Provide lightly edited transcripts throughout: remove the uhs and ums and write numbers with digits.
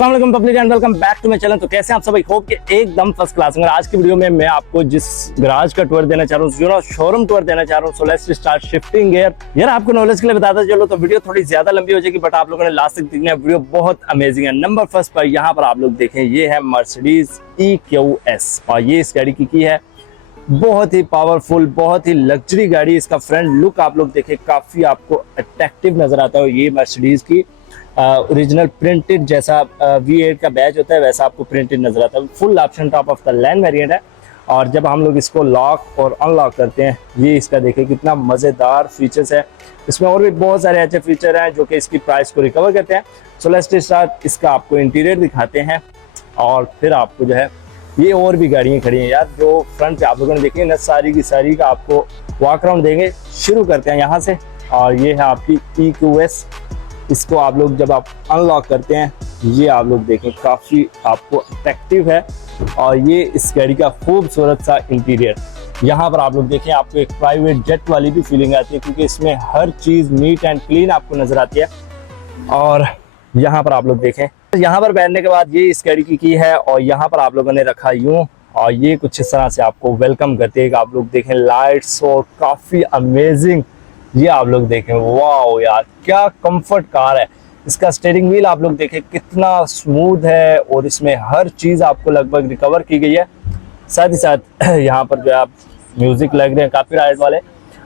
अस्सलाम वालेकुम public and welcome back to my channel. तो कैसे हैं आप सब? आई होप कि एकदम फर्स्ट क्लास होंगे। आज की वीडियो में मैं आपको जिस गराज का टूर देना चाह रहा हूँ, शोरूम टूर देना चाह रहा हूँ, so let's start shifting gear. यार आपको नॉलेज के लिए बताता चलो तो वीडियो थोड़ी ज्यादा लंबी हो जाएगी, बट आप लोगों ने लास्ट तक देखना है। वीडियो बहुत अमेजिंग है। नंबर फर्स्ट पर यहाँ पर आप लोग देखें, ये है मर्सिडीज EQS और ये इस गाड़ी की है बहुत ही पावरफुल, बहुत ही लग्जरी गाड़ी। इसका फ्रंट लुक आप लोग देखें, काफी आपको अट्रैक्टिव नजर आता है। ये मर्सिडीज की ओरिजिनल प्रिंटेड जैसा V8 का बैच होता है वैसा आपको प्रिंटेड नजर आता है। Full option top of the line variant है। और जब हम लोग इसको लॉक और अनलॉक करते हैं, ये इसका देखिए कितना मजेदार फीचर्स है। इसमें और भी बहुत सारे अच्छे फीचर हैं जो कि इसकी प्राइस को रिकवर करते हैं। So let's start. इसका आपको इंटीरियर दिखाते हैं और फिर आपको जो है ये और भी गाड़ियाँ खड़ी हैं यार जो फ्रंट पे आप लोगों ने देखी ना, सारी की सारी का आपको वॉक अराउंड देंगे। शुरू करते हैं यहाँ से। और ये है आपकी EQS। इसको आप लोग जब आप अनलॉक करते हैं, ये आप लोग देखें काफ़ी आपको अट्रैक्टिव है। और ये इस गाड़ी का खूबसूरत सा इंटीरियर। यहाँ पर आप लोग देखें, आपको एक प्राइवेट जेट वाली भी फीलिंग आती है क्योंकि इसमें हर चीज़ नीट एंड क्लीन आपको नज़र आती है। और यहाँ पर आप लोग देखें, यहाँ पर बैठने के बाद ये इस गाड़ी की है और यहाँ पर आप लोगों ने रखा यूँ, और ये कुछ इस तरह से आपको वेलकम करते हैं। आप लोग देखें लाइट्स और काफ़ी अमेजिंग। ये आप लोग देखें, वाह यार क्या कंफर्ट कार है। इसका स्टीयरिंग व्हील आप लोग देखें कितना स्मूथ है और इसमें हर चीज़ आपको लगभग रिकवर की गई है। साथ ही साथ यहाँ पर जो आप म्यूजिक लग रहे हैं काफ़ी राइड वाले।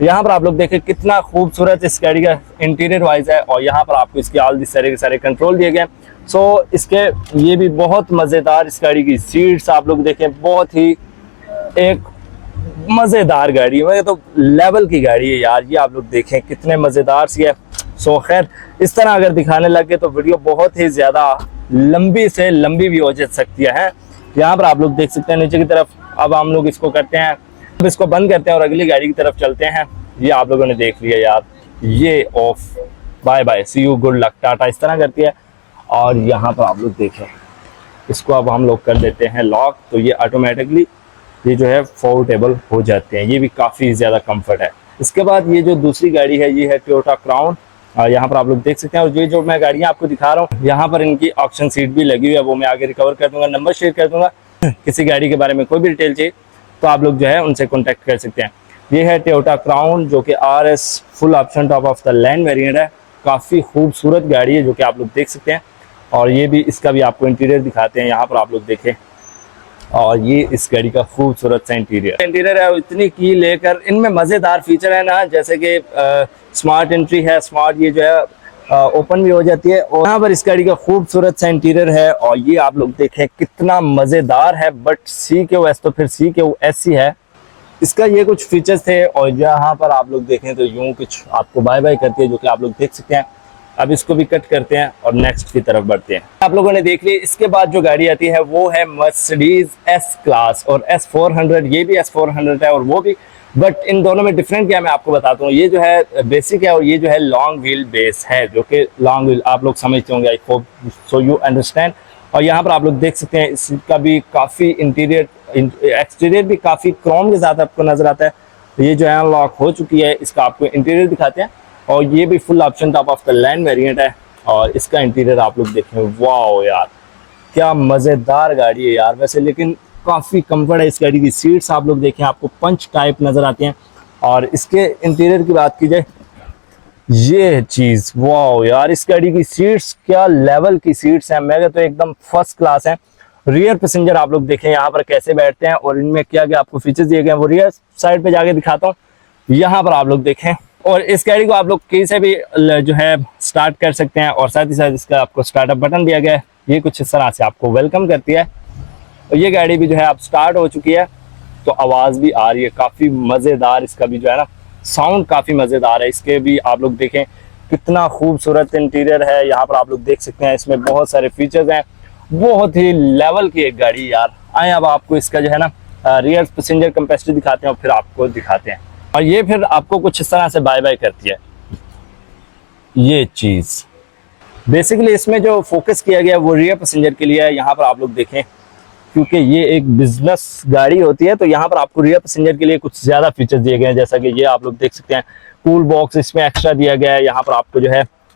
यहाँ पर आप लोग देखें कितना खूबसूरत इस गाड़ी का इंटीरियर वाइज है। और यहाँ पर आपको इसके ऑल दी सारे के सारे कंट्रोल दिए गए। सो इसके ये भी बहुत मज़ेदार इस गाड़ी की सीट्स आप लोग देखें, बहुत ही एक मज़ेदार गाड़ी है। तो लेवल की गाड़ी है यार, ये आप लोग देखें कितने मज़ेदार सी है। सो खैर इस तरह अगर दिखाने लगे तो वीडियो बहुत ही ज़्यादा लंबी से लंबी भी हो जा सकती है। यहाँ पर आप लोग देख सकते हैं नीचे की तरफ। अब हम लोग इसको करते हैं, अब इसको बंद करते हैं और अगली गाड़ी की तरफ चलते हैं। ये आप लोगों ने देख लिया यार, ये off, bye bye, see you, good luck, tata, इस तरह करती है। और यहाँ पर आप लोग देखें, इसको अब हम लोग कर देते हैं लॉक, तो ये ऑटोमेटिकली ये जो है फोल्डेबल हो जाते हैं। ये भी काफ़ी ज़्यादा कंफर्ट है। इसके बाद ये जो दूसरी गाड़ी है ये है टोयोटा क्राउन। यहाँ पर आप लोग देख सकते हैं। और ये जो मैं गाड़ियाँ आपको दिखा रहा हूँ, यहाँ पर इनकी ऑप्शन सीट भी लगी हुई है, वो मैं आगे रिकवर कर दूंगा, नंबर शेयर कर दूंगा। किसी गाड़ी के बारे में कोई भी डिटेल चाहिए तो आप लोग जो है उनसे कॉन्टैक्ट कर सकते हैं। ये है टोयोटा क्राउन जो कि RS full option top of the line variant है। काफ़ी खूबसूरत गाड़ी है जो कि आप लोग देख सकते हैं। और ये भी, इसका भी आपको इंटीरियर दिखाते हैं। यहाँ पर आप लोग देखें, और ये इस गाड़ी का खूबसूरत सा इंटीरियर है। इतनी की लेकर इनमें मज़ेदार फीचर है ना, जैसे कि स्मार्ट एंट्री है, स्मार्ट ये जो है ओपन भी हो जाती है। और यहाँ पर इस गाड़ी का खूबसूरत सा इंटीरियर है। और ये आप लोग देखें कितना मज़ेदार है। बट CQS तो फिर CQS ही है। इसका ये कुछ फीचर्स थे। और यहाँ पर आप लोग देखें तो यूँ कुछ आपको बाय बाय करती है जो कि आप लोग देख सकते हैं। अब इसको भी कट करते हैं और नेक्स्ट की तरफ बढ़ते हैं। आप लोगों ने देख लिया। इसके बाद जो गाड़ी आती है वो है मर्सिडीज S क्लास और S400। ये भी S400 है और वो भी, बट इन दोनों में डिफरेंट क्या है मैं आपको बताता हूँ। ये जो है बेसिक है और ये जो है लॉन्ग व्हील बेस है, जो कि लॉन्ग व्हील आप लोग समझते होंगे, I hope so you understand. और यहाँ पर आप लोग देख सकते हैं इसका भी काफ़ी इंटीरियर, एक्सटीरियर भी काफ़ी क्रोम के साथ आपको नजर आता है। ये जो है अनलॉक हो चुकी है, इसका आपको इंटीरियर दिखाते हैं। और ये भी full option top of the line variant है। और इसका इंटीरियर आप लोग देखें, वाह यार क्या मज़ेदार गाड़ी है यार वैसे, लेकिन काफ़ी कंफर्ट है। इस गाड़ी की सीट्स आप लोग देखें, आपको पंच टाइप नज़र आती हैं। और इसके इंटीरियर की बात की जाए, ये चीज़ वाह यार, इस गाड़ी की सीट्स क्या लेवल की सीट्स हैं। मैं तो एकदम फर्स्ट क्लास है। रियर पैसेंजर आप लोग देखें यहाँ पर कैसे बैठते हैं और इनमें क्या क्या आपको फीचर्स दिए गए हैं, वो रियर साइड पे जाके दिखाता हूँ। यहाँ पर आप लोग देखें, और इस गाड़ी को आप लोग कहीं से भी जो है स्टार्ट कर सकते हैं। और साथ ही साथ इसका आपको स्टार्टअप बटन दिया गया है। ये कुछ इस तरह से आपको वेलकम करती है। और ये गाड़ी भी जो है आप स्टार्ट हो चुकी है, तो आवाज़ भी आ रही है काफ़ी मज़ेदार। इसका भी जो है ना साउंड काफ़ी मज़ेदार है। इसके भी आप लोग देखें कितना खूबसूरत इंटीरियर है। यहाँ पर आप लोग देख सकते हैं, इसमें बहुत सारे फीचर्स हैं। बहुत ही लेवल की एक गाड़ी यार। आए अब आपको इसका जो है ना रियर पैसेंजर कैपेसिटी दिखाते हैं और फिर आपको दिखाते हैं। और ये फिर आपको कुछ इस तरह से बाय बाय करती है। ये चीज़ बेसिकली इसमें जो फोकस किया गया वो रियर पैसेंजर के लिए है। यहाँ पर आप लोग देखें, क्योंकि ये एक बिजनेस गाड़ी होती है तो यहाँ पर आपको रियर पैसेंजर के लिए कुछ ज़्यादा फीचर्स दिए गए हैं। जैसा कि ये आप लोग देख सकते हैं, कूल बॉक्स इसमें एक्स्ट्रा दिया गया है। यहाँ पर आपको जो है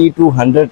E200.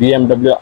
BMW